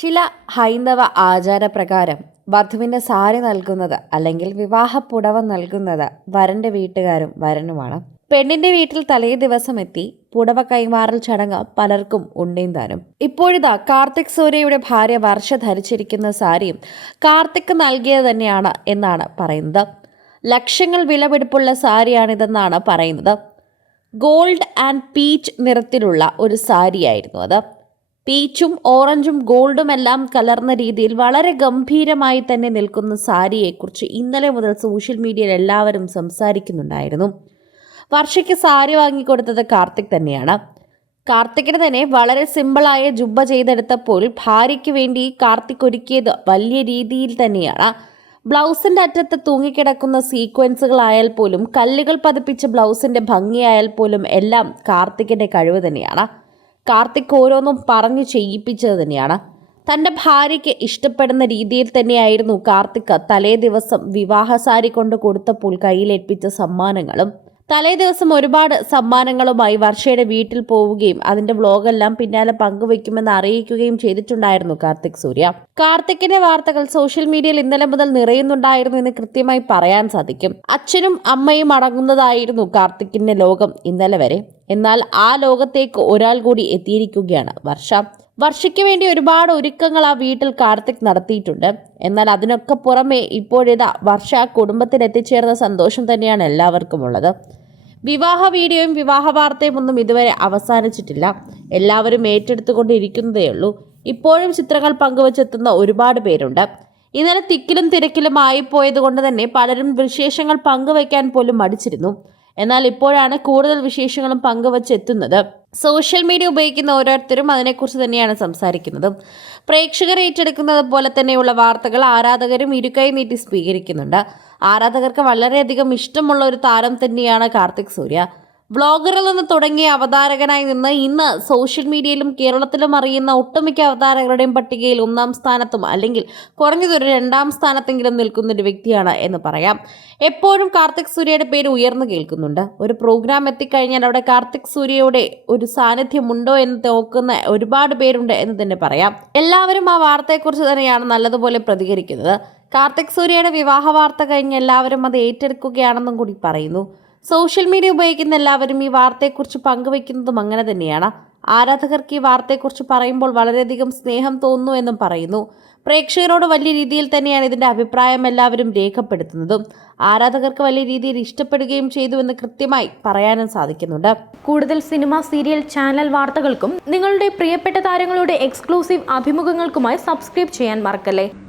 ചില ഹൈന്ദവ ആചാരപ്രകാരം വധുവിന് സാരി നൽകുന്നത് അല്ലെങ്കിൽ വിവാഹ പുടവ നൽകുന്നത് വരന്റെ വീട്ടുകാരും വരനുമാണ്. പെണ്ണിന്റെ വീട്ടിൽ തലേ ദിവസം എത്തി പുടവ കൈമാറൽ ചടങ്ങ് പലർക്കും ഉണ്ടേം താനും. ഇപ്പോഴിതാ കാർത്തിക് സൂര്യയുടെ ഭാര്യ വർഷ ധരിച്ചിരിക്കുന്ന സാരിയും കാർത്തിക് നൽകിയത് തന്നെയാണ് എന്നാണ് പറയുന്നത്. ലക്ഷങ്ങൾ വിലപിടിപ്പുള്ള സാരിയാണിതെന്നാണ് പറയുന്നത്. ഗോൾഡ് ആൻഡ് പീച്ച് നിറത്തിലുള്ള ഒരു സാരിയായിരുന്നു അത്. പീച്ചും ഓറഞ്ചും ഗോൾഡും എല്ലാം കലർന്ന രീതിയിൽ വളരെ ഗംഭീരമായി തന്നെ നിൽക്കുന്ന സാരിയെക്കുറിച്ച് ഇന്നലെ മുതൽ സോഷ്യൽ മീഡിയയിൽ എല്ലാവരും സംസാരിക്കുന്നുണ്ടായിരുന്നു. വർഷയ്ക്ക് സാരി വാങ്ങിക്കൊടുത്തത് കാർത്തിക് തന്നെയാണ്. കാർത്തിക്കിന് തന്നെ വളരെ സിമ്പിളായ ജുബ്ബ ചെയ്തെടുത്തപ്പോൾ ഭാര്യയ്ക്ക് വേണ്ടി കാർത്തിക് ഒരുക്കിയത് വലിയ രീതിയിൽ തന്നെയാണ്. ബ്ലൗസിന്റെ അറ്റത്ത് തൂങ്ങിക്കിടക്കുന്ന സീക്വൻസുകളായാൽ പോലും, കല്ലുകൾ പതിപ്പിച്ച ബ്ലൗസിന്റെ ഭംഗിയായാൽ പോലും എല്ലാം കാർത്തിക്കിന്റെ കഴിവ് തന്നെയാണ്. കാർത്തിക് ഓരോന്നും പറഞ്ഞു ചെയ്യിപ്പിച്ചത് തന്നെയാണ്. തൻ്റെ ഭാര്യയ്ക്ക് ഇഷ്ടപ്പെടുന്ന രീതിയിൽ തന്നെയായിരുന്നു കാർത്തിക് തലേ ദിവസം വിവാഹ സാരി കൊണ്ട് കൊടുത്തപ്പോൾ കയ്യിലേൽപ്പിച്ച സമ്മാനങ്ങളും. തലേ ദിവസം ഒരുപാട് സമ്മാനങ്ങളുമായി വർഷയുടെ വീട്ടിൽ പോവുകയും അതിന്റെ വ്ലോഗെല്ലാം പിന്നാലെ പങ്കുവെക്കുമെന്ന് അറിയിക്കുകയും ചെയ്തിട്ടുണ്ടായിരുന്നു കാർത്തിക് സൂര്യ. കാർത്തിക്കിന്റെ വാർത്തകൾ സോഷ്യൽ മീഡിയയിൽ ഇന്നലെ മുതൽ നിറയുന്നുണ്ടായിരുന്നു എന്ന് കൃത്യമായി പറയാൻ സാധിക്കും. അച്ഛനും അമ്മയും അടങ്ങുന്നതായിരുന്നു കാർത്തിക്കിന്റെ ലോകം ഇന്നലെ വരെ. എന്നാൽ ആ ലോകത്തേക്ക് ഒരാൾ കൂടി എത്തിയിരിക്കുകയാണ് വർഷ. വർഷയ്ക്ക് വേണ്ടി ഒരുപാട് ഒരുക്കങ്ങൾ ആ വീട്ടിൽ കാർത്തിക് നടത്തിയിട്ടുണ്ട്. എന്നാൽ അതിനൊക്കെ പുറമെ ഇപ്പോഴിതാ വർഷ കുടുംബത്തിൽ എത്തിച്ചേർന്ന സന്തോഷം തന്നെയാണ് എല്ലാവർക്കും ഉള്ളത്. വിവാഹ വീഡിയോയും വിവാഹ വാർത്തയും ഒന്നും ഇതുവരെ അവസാനിച്ചിട്ടില്ല. എല്ലാവരും ഏറ്റെടുത്തുകൊണ്ടിരിക്കുന്നതേ ഉള്ളൂ. ഇപ്പോഴും ചിത്രങ്ങൾ പങ്കുവച്ചെത്തുന്ന ഒരുപാട് പേരുണ്ട്. ഇന്നലെ തിക്കിലും തിരക്കിലും ആയിപ്പോയത് കൊണ്ട് തന്നെ പലരും വിശേഷങ്ങൾ പങ്കുവയ്ക്കാൻ പോലും മടിച്ചിരുന്നു. എന്നാൽ ഇപ്പോഴാണ് കൂടുതൽ വിശേഷങ്ങളും പങ്കുവച്ചെത്തുന്നത്. സോഷ്യൽ മീഡിയ ഉപയോഗിക്കുന്ന ഓരോരുത്തരും അതിനെക്കുറിച്ച് തന്നെയാണ് സംസാരിക്കുന്നത്. പ്രേക്ഷകർ ഏറ്റെടുക്കുന്നത് പോലെ തന്നെയുള്ള വാർത്തകൾ ആരാധകരും ഇരുകൈ നീട്ടി സ്വീകരിക്കുന്നുണ്ട്. ആരാധകർക്ക് വളരെയധികം ഇഷ്ടമുള്ള ഒരു താരം തന്നെയാണ് കാർത്തിക് സൂര്യ. വ്ളോഗറിൽ നിന്ന് തുടങ്ങിയ അവതാരകനായി നിന്ന് ഇന്ന് സോഷ്യൽ മീഡിയയിലും കേരളത്തിലും അറിയുന്ന ഒട്ടുമിക്ക അവതാരകരുടെയും പട്ടികയിൽ 1-ാം സ്ഥാനത്തും അല്ലെങ്കിൽ കുറഞ്ഞതൊരു 2-ാം സ്ഥാനത്തെങ്കിലും നിൽക്കുന്ന ഒരു വ്യക്തിയാണ് എന്ന് പറയാം. എപ്പോഴും കാർത്തിക് സൂര്യയുടെ പേര് ഉയർന്നു കേൾക്കുന്നുണ്ട്. ഒരു പ്രോഗ്രാം എത്തിക്കഴിഞ്ഞാൽ അവിടെ കാർത്തിക് സൂര്യയുടെ ഒരു സാന്നിധ്യമുണ്ടോ എന്ന് നോക്കുന്ന ഒരുപാട് പേരുണ്ട് എന്ന് തന്നെ പറയാം. എല്ലാവരും ആ വാർത്തയെക്കുറിച്ച് തന്നെയാണ് നല്ലതുപോലെ പ്രതികരിക്കുന്നത്. കാർത്തിക് സൂര്യയുടെ വിവാഹ വാർത്ത കഴിഞ്ഞ് എല്ലാവരും അത് ഏറ്റെടുക്കുകയാണെന്നും കൂടി പറയുന്നു. സോഷ്യൽ മീഡിയ ഉപയോഗിക്കുന്ന എല്ലാവരും ഈ വാർത്തയെക്കുറിച്ച് പങ്കുവയ്ക്കുന്നതും അങ്ങനെ തന്നെയാണ്. ആരാധകർക്ക് ഈ വാർത്തയെക്കുറിച്ച് പറയുമ്പോൾ വളരെയധികം സ്നേഹം തോന്നുന്നു എന്നും പറയുന്നു. പ്രേക്ഷകരോട് വലിയ രീതിയിൽ തന്നെയാണ് ഇതിന്റെ അഭിപ്രായം എല്ലാവരും രേഖപ്പെടുത്തുന്നതും. ആരാധകർക്ക് വലിയ രീതിയിൽ ഇഷ്ടപ്പെടുകയും ചെയ്തു എന്ന് കൃത്യമായി പറയാനും സാധിക്കുന്നുണ്ട്. കൂടുതൽ സിനിമ, സീരിയൽ, ചാനൽ വാർത്തകൾക്കും നിങ്ങളുടെ പ്രിയപ്പെട്ട താരങ്ങളുടെ എക്സ്ക്ലൂസീവ് അഭിമുഖങ്ങൾക്കുമായി സബ്സ്ക്രൈബ് ചെയ്യാൻ മറക്കല്ലേ.